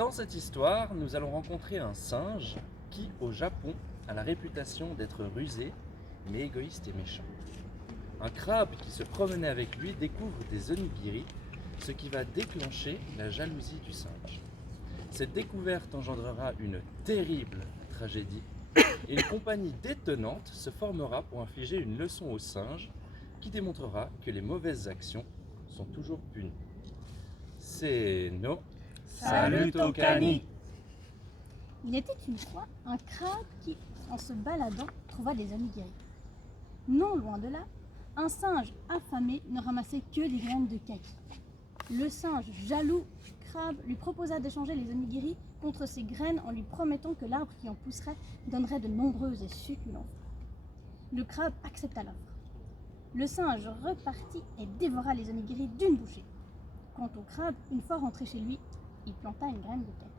Dans cette histoire, nous allons rencontrer un singe qui, au Japon, a la réputation d'être rusé, mais égoïste et méchant. Un crabe qui se promenait avec lui découvre des onigiri, ce qui va déclencher la jalousie du singe. Cette découverte engendrera une terrible tragédie et une compagnie détonnante se formera pour infliger une leçon au singe qui démontrera que les mauvaises actions sont toujours punies. C'est no Salut Kani. Il était une fois un crabe qui, en se baladant, trouva des onigiri. Non loin de là, un singe affamé ne ramassait que des graines de kaki. Le singe, jaloux du crabe, lui proposa d'échanger les onigiri contre ses graines en lui promettant que l'arbre qui en pousserait donnerait de nombreuses et succulentes fruits. Le crabe accepta l'offre. Le singe repartit et dévora les onigiri d'une bouchée. Quant au crabe, une fois rentré chez lui, il planta une graine de kaki.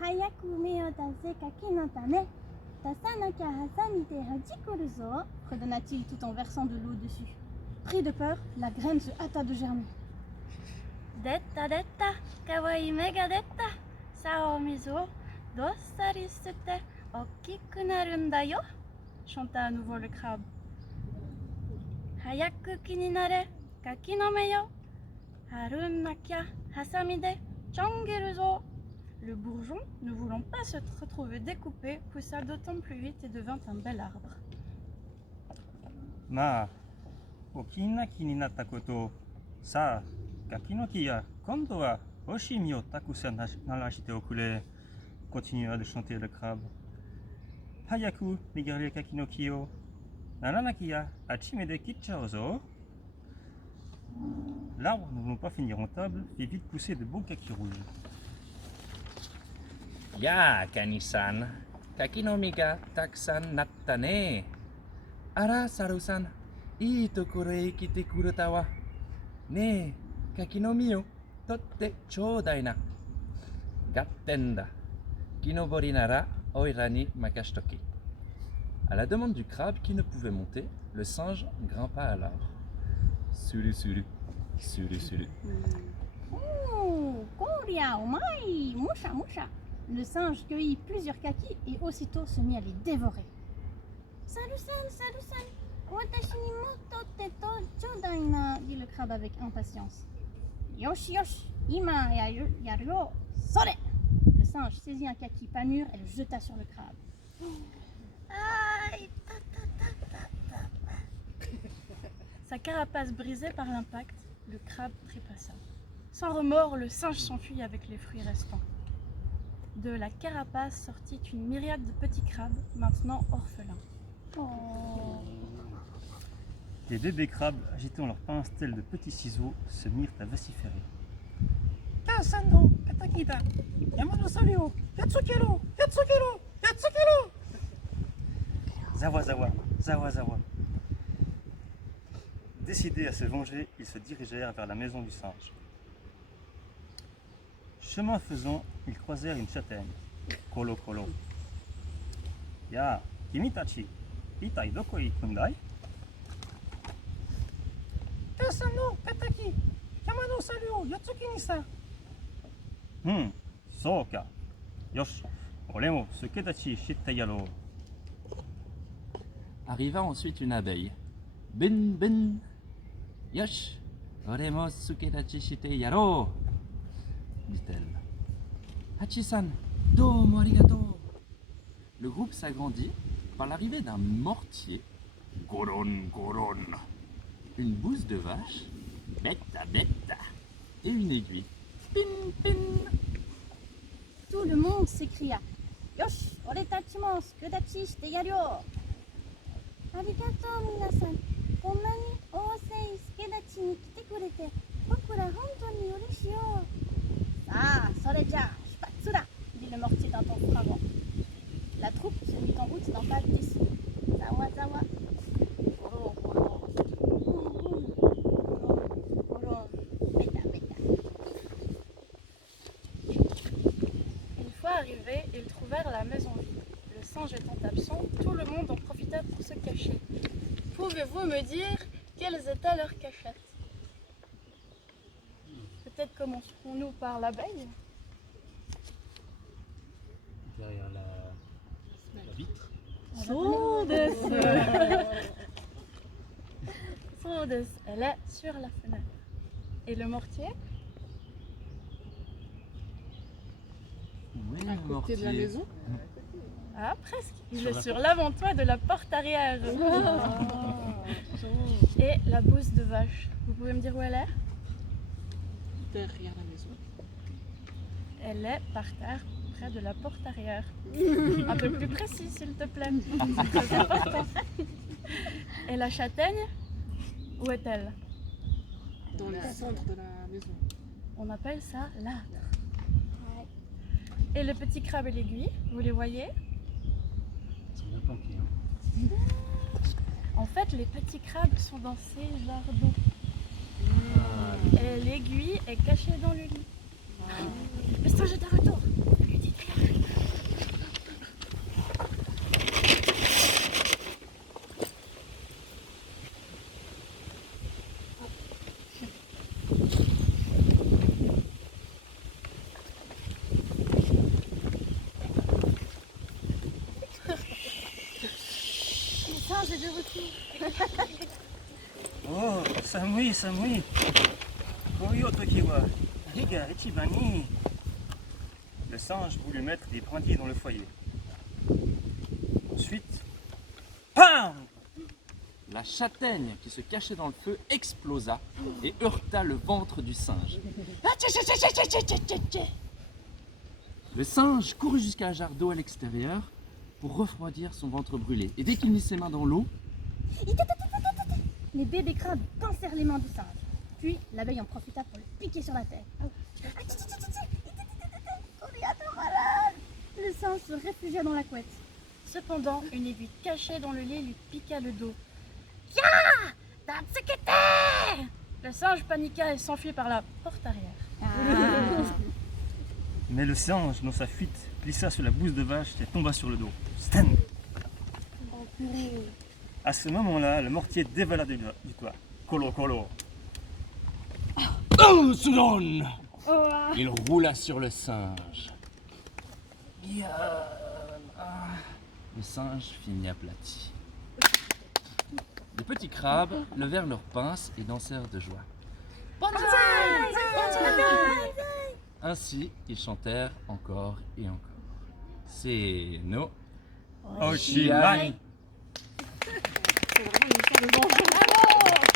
Hayaku me o dase kaki no tame, tasanakia hasami te hajikuru zo, fredonna-t-il tout en versant de l'eau dessus. Pris de peur, la graine se hâta de germer. Detta detta, kawaii me ga detta. Sao mizu o dossari sute okiku naru n da yo, chanta à nouveau le crabe. Hayaku ki ni nare, kaki no me yo. Harun nakia hasami de chongeru zo. Le bourgeon, ne voulant pas se retrouver découpé, poussa d'autant plus vite et devint un bel arbre. まあ、お気にな気になったことを、さあ、柿の木や今度は惜しみをたくさん鳴らしておくれ。continua de chanter le crabe. Hayaku, regarde kaki no ki yo. Nananaki ya hachime de kitchao zo. L'arbre, ne voulant pas finir en table, fit vite pousser de beaux kakis rouges. Ya, Kani-san, kaki no mi ga takusan natta ne. Ara, Saru-san, ii tokoro e kite kuruta wa. Ne, kaki no mi o totte choudai na. Gatten da. Kinobori nara oira ni makashitoke. À la demande du crabe qui ne pouvait monter, le singe grimpa à l'arbre. Suru suru, suru suru. Oh, koria, omai, moucha, moucha. Le singe cueillit plusieurs kakis et aussitôt se mit à les dévorer. Salut-san, salut-san, watashi ni motto te to choudai na, dit le crabe avec impatience. Yoshi, yoshi, ima yaru yo, sore. Le singe saisit un kaki pas mûr et le jeta sur le crabe. Aïe, ta, ta, ta, ta, ta. Sa carapace brisée par l'impact, le crabe trépassa. Sans remords, le singe s'enfuit avec les fruits restants. De la carapace sortit une myriade de petits crabes, maintenant orphelins. Oh. Les bébés crabes, agitant leurs pinces tels de petits ciseaux, se mirent à vociférer. Kasando, katakita, yamano salio, yatsukero, yatsukero, yatsukero. Zawa zawa, zawa zawa. Décidés à se venger, ils se dirigèrent vers la maison du singe. Chemin faisant, ils croisèrent une châtaigne. Kolo kolo. Ya, kimitachi, itai doko ikundai? Kasano, kataki, yamano salio, yatsuki ni sa. So ka. Yoshi, ore mo sukedachi shite yaro. Arriva ensuite une abeille. Ben ben. Yosh, ore mo sukedachi shite yaro, dit-elle. Hachi-san, domo arigato. Le groupe s'agrandit par l'arrivée d'un mortier. Goron, goron. Une bouse de vache. Betta, betta. Et une aiguille. Pin, pin. Tout le monde s'écria. Yoshi, oretachi mo sukudachi shite yaru yo. Arigato minasan. Konnani oosei sukedachi ni kite kurete. Bokura hontou ni urishi yo. Ah, soreja, shipatsura, dit le mortier d'un ton frappant. La troupe se mit en route d'un pas décidé. Zawa zawa. Goro, goro. Goro, beta, beta. Une fois arrivés, ils trouvèrent la maison vide. Le singe étant absent, tout le monde en profita pour se cacher. Pouvez-vous me dire quelles étaient leurs cachettes? Peut-être commencerons-nous par l'abeille? そうです。そうです. Elle est sur la fenêtre. Et le mortier? Oui, À côté de la maison. Ah, presque. Il Sur est la sur l'avant-toit de la porte arrière. Et la bouse de vache. Vous pouvez me dire où elle est? Derrière la maison. Elle est par terre, près de la porte arrière. Un peu plus précis, s'il te plaît. C'est très important. Et la châtaigne, où est-elle? Dans le centre de la maison. On appelle ça l'âtre. Et le petit crabe et l'aiguille, vous les voyez? Ils sont bien planqués. Hein. En fait, les petits crabes sont dans ces jardins d'eau. Et l'aiguille est cachée dans le lit. Le singe est de retour. Lui dites rien. Le singe est de retour. Oh, Samui, Samui. Koyo toki wa ri ga ichiban ni. Le singe voulut mettre des brindilles dans le foyer. Ensuite, PAM! La châtaigne qui se cachait dans le feu explosa et heurta le ventre du singe. Le singe courut jusqu'à un jar d'eau à l'extérieur pour refroidir son ventre brûlé. Et dès qu'il mit ses mains dans l'eau, Les bébés crabes pincèrent les mains du singe. Puis l'abeille en profita pour le piquer sur la tête. Le singe se réfugia dans la couette. Cependant, une aiguille cachée dans le lit lui piqua le dos. Le singe paniqua et s'enfuit par la porte arrière. Mais le singe, dans sa fuite, glissa sur la bouse de vache et tomba sur le dos. Stan! À ce moment-là, le mortier dévala du toit. Colo, colo. oh, Soudan! Il roula sur le singe. Le singe finit aplati. Les petits crabes levèrent leurs pinces et dansèrent de joie. Ainsi, ils chantèrent encore et encore. C'est no. Oshimai! C'est vraiment une histoire de vengeance.